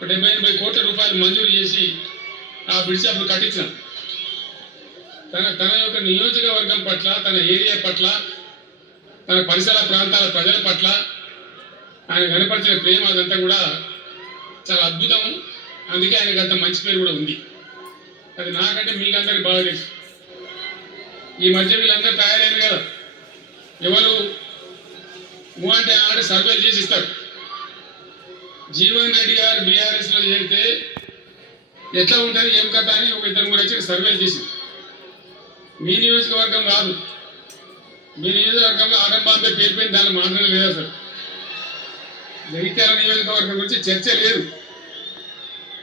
70-80 కోట్ల రూపాయలు మంజూరు చేసి ఆ బ్రిడ్జ్ అప్పుడు కట్టించాం. తన యొక్క నియోజకవర్గం పట్ల, తన ఏరియా పట్ల, తన పరిసర ప్రాంతాల ప్రజల పట్ల ఆయన కనపరిచిన ప్రేమ అదంతా కూడా చాలా అద్భుతం. అందుకే ఆయనకు అంత మంచి పేరు కూడా ఉంది. అది నాకంటే మీకందరికి బాగా తెలుసు. ఈ మధ్య వీళ్ళందరూ తయారైంది కదా, ఎవరు అంటే ఆడ సర్వేలు చేసి ఇస్తారు. జీవన్ రెడ్డి గారు బీఆర్ఎస్లో చేరితే ఎట్లా ఉంటుంది ఏం కథ అని ఒక ఇద్దరు కూడా వచ్చి సర్వేలు చేసి, మీ నియోజకవర్గం కాదు, మీ నియోజకవర్గంలో ఆటం బాంబే పేరుపోయింది, దాన్ని మాట్లాడలేదు లేదు. అసలు జగిత్యాల నియోజకవర్గం గురించి చర్చ లేదు.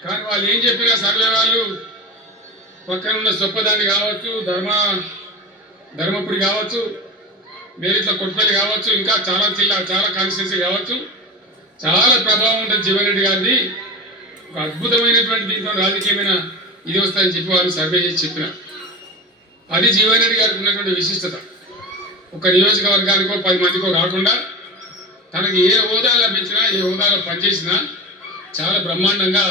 కానీ వాళ్ళు ఏం చెప్పినా సర్వే వాళ్ళు పక్కన ఉన్న సొప్పదాన్ని కావచ్చు, ధర్మపురి కావచ్చు, మేరిట్ల కొట్పల్లి కావచ్చు, ఇంకా చాలా చాలా కాన్స్టిట్యున్సీ కావచ్చు, చాలా ప్రభావం ఉంటుంది జీవన్ రెడ్డి గారిది. ఒక అద్భుతమైనటువంటి దీంట్లో రాజకీయమైన ఇది వస్తాయని చెప్పి వాళ్ళు సర్వే చేసి చెప్పినారు. అది జీవన్ రెడ్డి గారికి ఉన్నటువంటి విశిష్టత. ఒక నియోజకవర్గానికో 10 మందికో కాకుండా తనకి ఏ హోదా లభించినా, ఏ హోదాలో పనిచేసినా చాలా బ్రహ్మాండంగా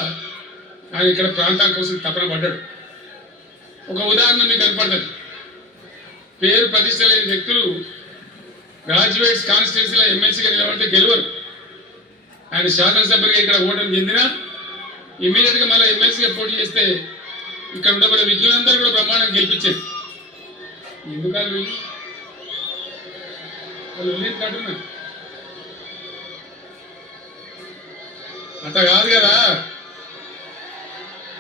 ఆయన ఇక్కడ ప్రాంతాల కోసం తపన పడ్డాడు. ఒక ఉదాహరణ మీకు కనపడుతుంది. పేరు ప్రతిష్ట లేని వ్యక్తులు గ్రాడ్యుయేట్స్ కాన్స్టిట్యున్సీలో ఎమ్మెల్సీగా నిలబడితే గెలవరు. ఆయన శాసనసభ్యులుగా ఇక్కడ ఓటమి చెందినా ఇమీడియట్గా మళ్ళీ ఎమ్మెల్సీగా పోటీ చేస్తే ఇక్కడ ఉండబడే విద్యులందరూ కూడా బ్రహ్మాండంగా గెలిపించారు. ఎందుకని వాళ్ళు వెళ్ళేది కట్టున్నా అంత కాదు కదా.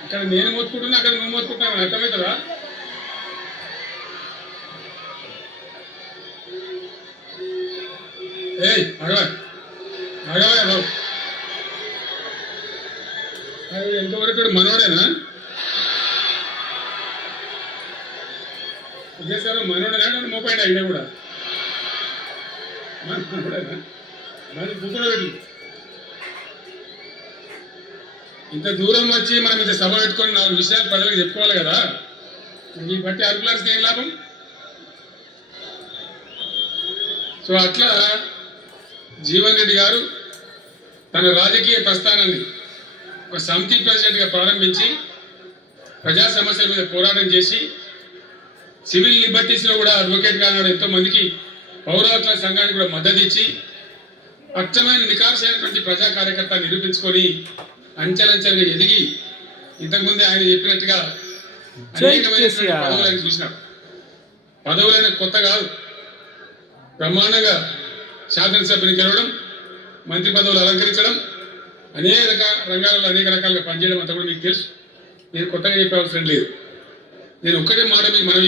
ఇక్కడ నేను మొత్తుకుంటున్నా, అక్కడ నువ్వు మొత్తుకుంటున్నాను, అర్థమవుతుందా? ఏయ్ అగవా బాబు, ఎంతవరకు మనోడేనా? విజయసారు మనోడేనా? నన్ను మోపాడు అయినా కూడా మనోడేనా? మరి బుక్కులో పెట్టి ఇంత దూరం వచ్చి మనం ఇంత సభ పెట్టుకొని 4 విషయాలు ప్రజలకు చెప్పుకోవాలి కదా. ఈ బట్టి అరుపులాడితే ఏం లాభం? సో అట్లా జీవన్ రెడ్డి గారు తన రాజకీయ ప్రస్థానాన్ని ఒక సమితి ప్రెసిడెంట్గా ప్రారంభించి ప్రజా సమస్యల మీద పోరాటం చేసి సివిల్ లిబర్టీస్లో కూడా అడ్వకేట్గా ఉన్నాడు. ఎంతో మందికి పౌర హక్కుల సంఘానికి కూడా మద్దతు ఇచ్చి అచ్చమైన నికార్సైనటువంటి ప్రజా కార్యకర్త నిరూపించుకొని అంచెలంచెలుగా ఎదిగి ఇంతకుముందే ఆయన చెప్పినట్టుగా అనేకమైనటువంటి పదవులను చూసినారు. పదవులైన కొత్త కాదు, బ్రహ్మాండంగా శాసనసభ్యుని గెలవడం, మంత్రి పదవులు అలంకరించడం, అనేక రంగాలలో అనేక రకాలుగా పనిచేయడం అంతా కూడా మీకు తెలుసు. నేను కొత్తగా చెప్పే అవసరం లేదు. నేను ఒక్కటే మాట మీకు మనవి